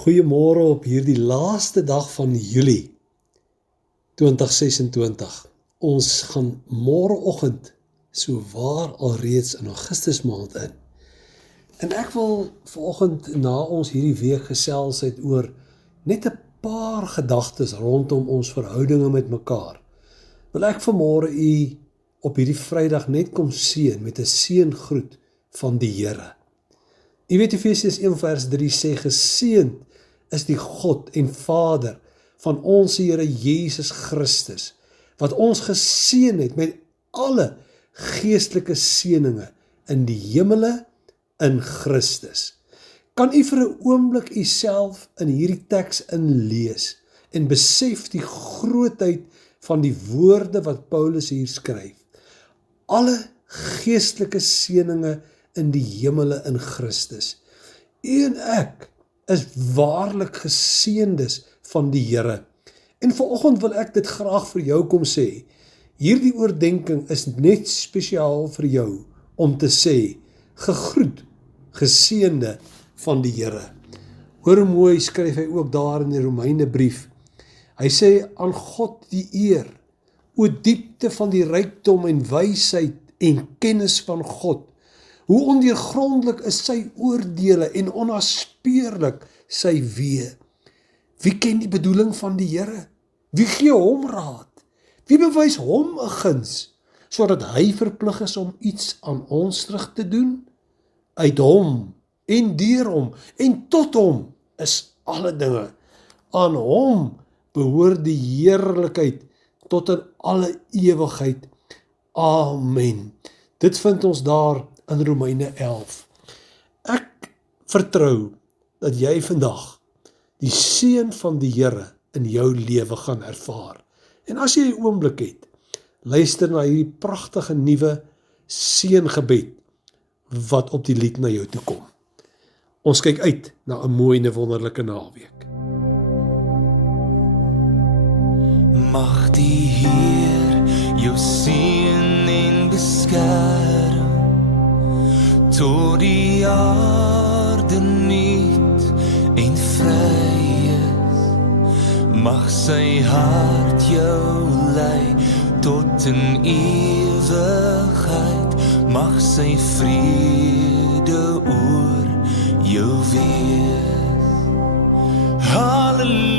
Goeiemôre op hierdie laaste dag van Julie 2026. Ons gaan môreoggend so waar alreeds in Augustus maand in. En ek wil vanoggend na ons hierdie week gesels het oor net 'n paar gedagtes rondom ons verhoudinge met mekaar. Wil ek vanmôre u op hierdie Vrydag net kom seën met 'n seëngroet van die Here. U weet Efesiërs 1 vers 3 sê, geseënd is die God en Vader van ons Here Jesus Christus, wat ons geseën het met alle geestelike seëninge in die hemele in Christus. Kan u vir 'n oomblik u self in hierdie teks inlees en besef die grootheid van die woorde wat Paulus hier skryf? Alle geestelike seëninge in die hemele in Christus. U en ek is waarlik geseëndes van die Here. En vanoggend wil ek dit graag vir jou kom sê. Hierdie oordeenking is net spesiaal vir jou om te sê, gegroet, geseënde van die Here. Hoor hoe mooi skryf hy ook daar in die Romeine brief. Hy sê, aan God die eer, o diepte van die rykdom en wysheid en kennis van God. Hoe ondeurgrondelik is sy oordeele en onnaspeurlik sy weë. Wie ken die bedoeling van die Here? Wie gee hom raad? Wie bewys hom 'n guns, sodat hy verplig is om iets aan ons terug te doen? Uit hom en deur hom en tot hom is alle dinge. Aan hom behoort die heerlikheid tot in alle ewigheid. Amen. Dit vind ons daar in Romeine 11. Ek vertrou dat jy vandag die seën van die Here in jou lewe gaan ervaar. En as jy 'n oomblik het, luister na hierdie pragtige nuwe seëngebed wat op die lied na jou toe kom. Ons kyk uit na 'n mooi en wonderlike naweek. Mag die Heer jou seën en beskerm tot die aarde nuut en vry is. Mag sy hart jou lei tot in ewigheid. Mag sy vrede oor jou wees. Halleluja.